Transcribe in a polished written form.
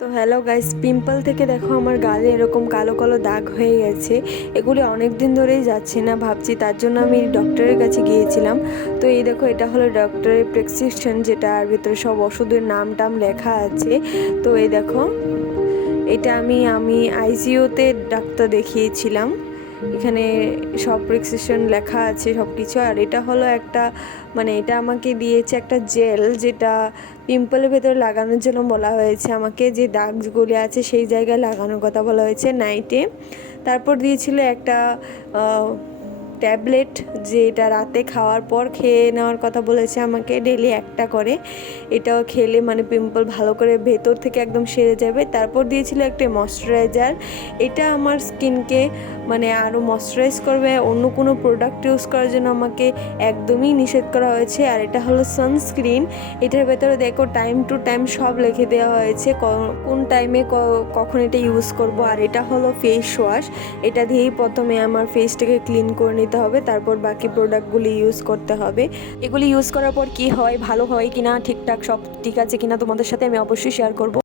তো hello guys, pimple থেকে দেখো আমার গালে এরকম কালো কালো দাগ হয়ে গেছে। এগুলি অনেক দিন ধরেই যাচ্ছে না, ভাবছি তার জন্য আমি ডক্টরের কাছে গিয়েছিলাম। তো এই দেখো, এটা হলো ডক্টরের প্রেসক্রিপশন, যেটার ভিতরে সব ওষুধের নাম টাম লেখা আছে। তো এই দেখো, এটা আমি আইসিইউতে ডাক্তার দেখিয়েছিলাম। এখানে সব প্রেসক্রিপশন লেখা আছে সব কিছু। আর এটা হলো একটা, মানে এটা আমাকে দিয়েছে একটা জেল, যেটা পিম্পলের ভেতরে লাগানোর জন্য বলা হয়েছে আমাকে। যে দাগগুলি আছে সেই জায়গায় লাগানোর কথা বলা হয়েছে নাইটে। তারপর দিয়েছিল একটা ট্যাবলেট, যেটা রাতে খাওয়ার পর খেয়ে নেওয়ার কথা বলেছে আমাকে, ডেলি একটা করে। এটাও খেলে মানে পিম্পল ভালো করে ভেতর থেকে একদম সেরে যাবে। তারপর দিয়েছিল একটা ময়শ্চারাইজার। এটা আমার স্কিনকে মানে আরও ময়শ্চারাইজ করবে। অন্য কোনো প্রোডাক্ট ইউজ করার জন্য আমাকে একদমই নিষেধ করা হয়েছে। আর এটা হলো সানস্ক্রিন। এটার ভেতরে দেখো টাইম টু টাইম সব লিখে দেওয়া হয়েছে, কোন টাইমে কখন এটা ইউজ করব। আর এটা হলো ফেস ওয়াশ। এটা দিয়েই প্রথমে আমার ফেসটাকে ক্লিন করে নিতে হবে, তারপর বাকি প্রোডাক্টগুলি ইউজ করতে হবে। এগুলি ইউজ করার পর কি হয়, ভালো হয় কিনা, ঠিকঠাক সব ঠিক আছে কিনা, তোমাদের সাথে আমি অবশ্যই শেয়ার করব।